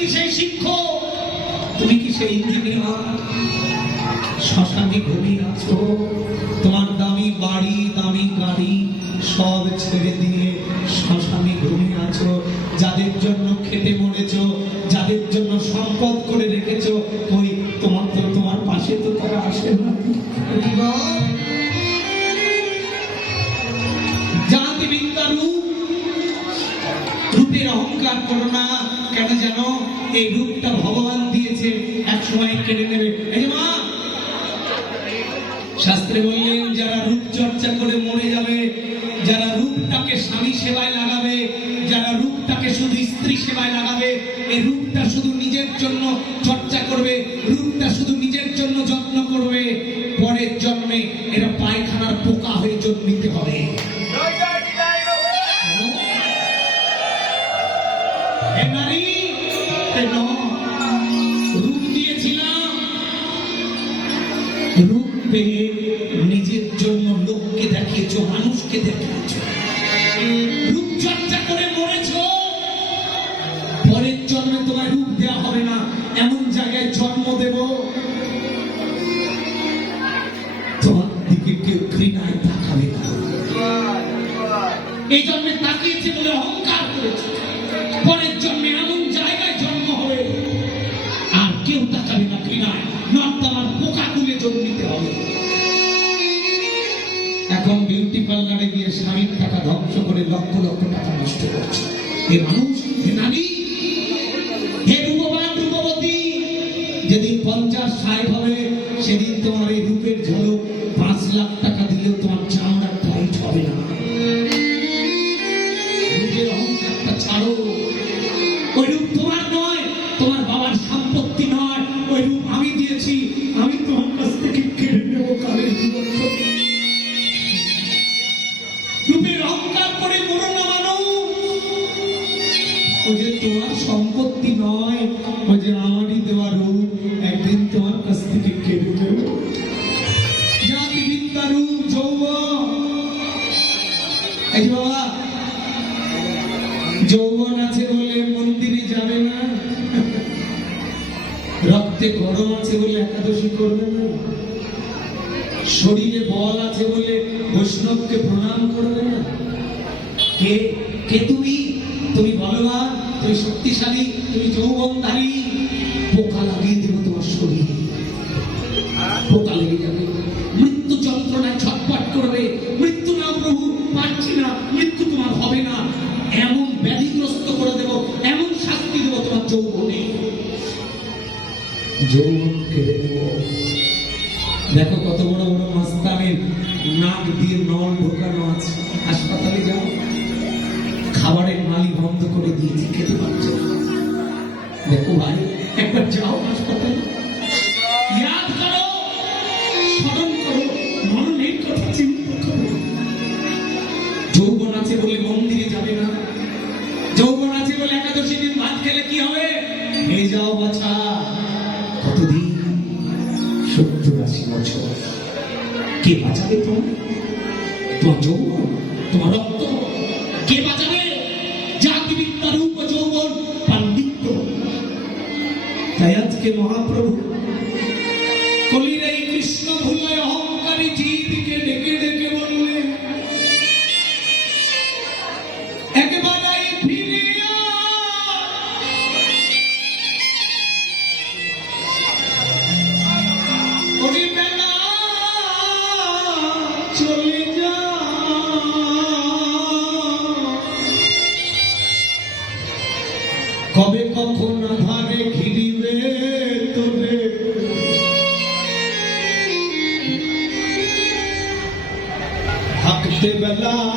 কি সেই শিক্ষক? তুমি কি সেই ইঞ্জিনিয়ার? শ্মশানে ঘুমিয়ে আছো। তোমার দামি বাড়ি, দামি গাড়ি সব ছেড়ে দিয়ে শ্মশানে ঘুমিয়ে আছো। যাদের জন্য খেটে মরেছো, যাদের জন্য সম্পদ করে রেখেছো, ওই তোমার তো তোমার পাশে তো তারা আসে না। জাতি বিদ্যা যারা রূপ চর্চা করে মরে যাবে যারা রূপটাকে স্বামী সেবায় লাগাবে যারা রূপটাকে শুধু স্ত্রী সেবায় লাগাবে এই রূপটা শুধু নিজের জন্য চর্চা করবে রূপটা শুধু নিজের জন্য যত্ন করবে পরের জন্মে এরা পায়খানার পোকা হয়ে জন্মিতে হবে। নারী মানুষকে দেখিয়েছ রূপ করে মরেছ? পরের জন্মে তোমায় রূপ দেওয়া হবে না, এমন জায়গায় জন্ম দেব। তোমার দিকে কেউ ঘৃণায় তাকাবে না। এই জন্মে তাকিয়েছে বলে অহংকার করেছে। পরের জন্মে এমন জায়গায় জন্ম হবে, আর কেউ তাকাবে না ঘৃণায়। নর্দমার করে লক্ষ লক্ষ টাকা নষ্ট করছে। এ মানুষ ও যে তোমার সম্পত্তি নয় ও যে আমারই দেওয়া রূপ, একদিন তোমার কাছ থেকে কেড়ে যৌবন আছে বলে মন্দিরে যাবে না। রক্তে গরম আছে বলে একাদশী করবে না। শরীরে বল আছে বলে বৈষ্ণবকে প্রণাম করবে না। কে? কে তুমি তুমি বলবান তুমি শক্তিশালী, তুমি যৌবনধারী, পোকা লাগিয়ে দেবো তোমার শরীরে। পোকা লেগে যাবে। মৃত্যু যন্ত্রণায় ছটপট করবে। মৃত্যু না প্রভু, পারছি না। মৃত্যু তোমার হবে না। এমন ব্যাধিগ্রস্ত করে দেব, এমন শাস্তি দেবো তোমার যৌবনে। যৌবন দেখো ভাই একবার যাও হাসপাতালে। ইয়াদ করো স্মরণ করো। মরণের কথা চিন্তা করো। যৌবন আছে বলে মন্দিরে যাবে না। যৌবন আছে বলে একাদশী দিন ভাত খেলে কি হবে? খেয়ে যাও বাছা। কতদিন? সত্তর আশি বছর। কে বাঁচাবে তোমার তোমার যৌবন? তোমার আজকে মহাপ্রভু। কলির এই কৃষ্ণ ভুলে অহংকারী জীবকে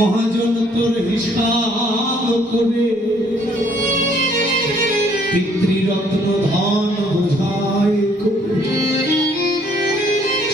মহাজন তোর হিসাব করে। পিতৃরত্ন ধন বোঝায়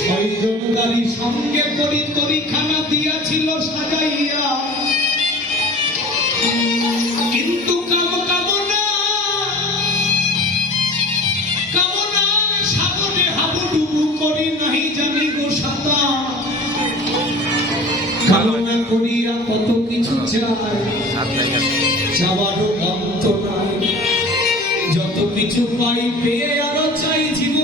ছয়জন গাড়ি সঙ্গে করি তরিখানা দিয়াছিল সাজাইয়া করিয়া কত কিছু চাই। চাওয়ারও অন্ত নাই। যত কিছু পাই পেয়ে আরও চাই জীবন।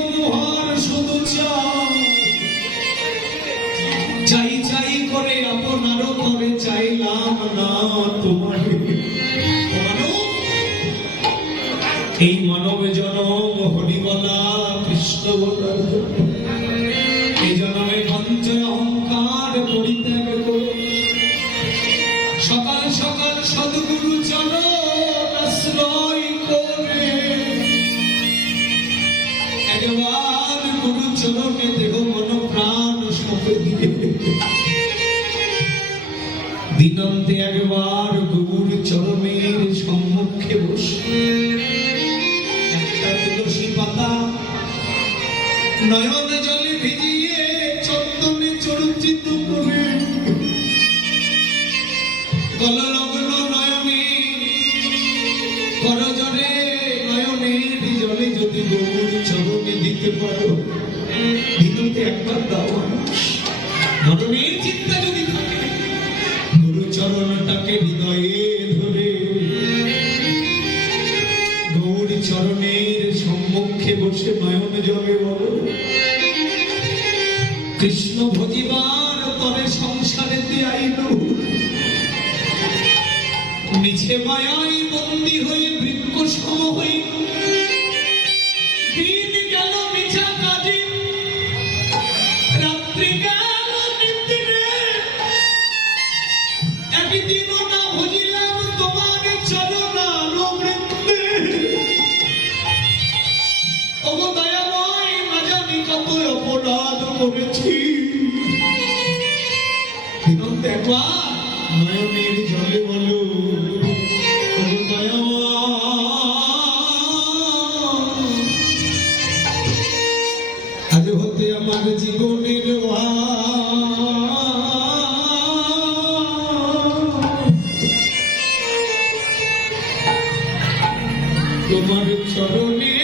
দিনন্তে একবার গুরুর চরণের সম্মুখে বসে একটা তুলসী পাতা নয়ন জলে ভিজিয়ে চন্দনে চর্চিত করে কললগ্ন নয়নে করজরে নয়নের জলে যদি গৌর চরণে দিতে পারো, দিনতে একবার দাও মরণের চিন্তা কৃষ্ণ ভজিবার তবে সংসারেতে আইলো মিছে মায়াই বন্দি হয়ে বৃক্ষ সম হই। তোমার